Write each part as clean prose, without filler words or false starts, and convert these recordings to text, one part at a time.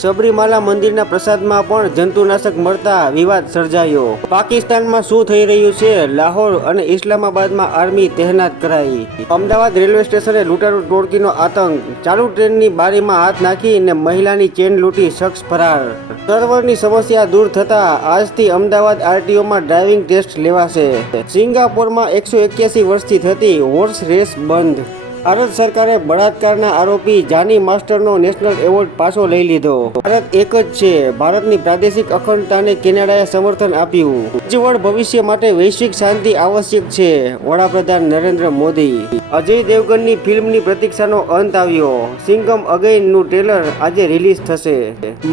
સબરીમાલા મંદિરના પ્રસાદમાં પણ જંતુનાશક મળતા વિવાદ સર્જાયો। પાકિસ્તાનમાં શું થઈ રહ્યું છે? લાહોર અને ઇસ્લામાબાદમાં આર્મી તહેનાત કરાઈ। અમદાવાદ રેલવે સ્ટેશને લૂંટારૂ ટોળકીનો આતંક, ચાલુ ટ્રેનની બારીમાં હાથ નાખીને મહિલાની ચેન લૂંટી શખ્સ ફરાર। સર્વરની સમસ્યા દૂર થતા આજથી અમદાવાદ આરટીઓમાં ડ્રાઇવિંગ ટેસ્ટ લેવાશે। સિંગાપોરમાં 181 વર્ષથી થતી હોર્સ રેસ બંધ। ભારત સરકારે બળાત્કારના આરોપી જાની માસ્ટરનો નેશનલ એવોર્ડ પાછો લઈ લીધો। ભારત એક જ છે, ભારતની પ્રાદેશિક અખંડતાને કેનેડાએ સમર્થન આપ્યું। ઉજ્જવળ ભવિષ્ય માટે વૈશ્વિક શાંતિ આવશ્યક છે, વડાપ્રધાન નરેન્દ્ર મોદી। અજય દેવગનની ફિલ્મની પ્રતીક્ષાનો અંત આવ્યો। સિંઘમ અગેઇનનું ટ્રેલર આજે રિલીઝ થશે।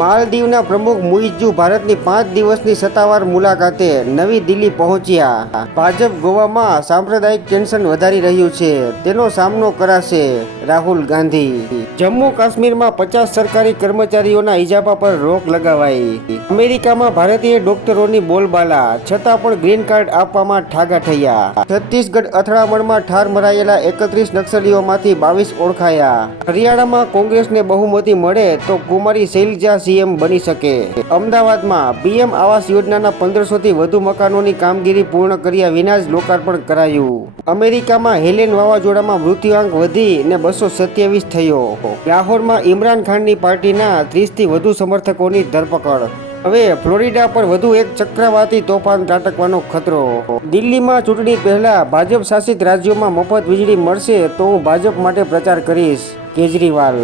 માલદીવના પ્રમુખ મુઇઝ્ઝુ ભારતની 5 દિવસની સત્તાવાર મુલાકાતે નવી દિલ્હી પહોંચ્યા। ભાજપ ગોવામાં સાંપ્રદાયિક ટેન્શન વધારી રહ્યું છે, તેનો સામનો કરાશે રાહુલ ગાંધી। જમ્મુ કાશ્મીરમાં 50 સરકારી કર્મચારીઓના ઇજાફા પર રોક લગાવાઈ। અમેરિકામાં ભારતીય ડોક્ટરોની બોલબાલા, છતાં પણ ગ્રીન કાર્ડ આપવામાં ઠાગા થયા। છત્તીસગઢ અથડામણમાં ઠાર મરાયેલા 31 નક્સલીઓમાંથી 22 ઓળખાયા। હરિયાણામાં કોંગ્રેસને બહુમતી મળે તો કુમારી શૈલજા સીએમ બની શકે। અમદાવાદમાં પીએમ આવાસ યોજનાના 1500 થી વધુ મકાનોની કામગીરી પૂર્ણ કર્યા વિના જ લોકાર્પણ કરાયું। અમેરિકામાં હેલેન વાવાઝોડામાં મૃત્યુઆંક વધીને 227 થયો। લાહોરમાં ઇમરાન ખાનની પાર્ટીના 30 થી વધુ સમર્થકોની ધરપકડ। હવે ફ્લોરિડા પર વધુ એક ચક્રવાતી તોફાન ત્રાટકવાનો ખતરો। દિલ્હીમાં ચૂંટણી પહેલા ભાજપ શાસિત રાજ્યોમાં મફત વીજળી મળશે તો હું ભાજપ માટે પ્રચાર કરીશ, કેજરીવાલ।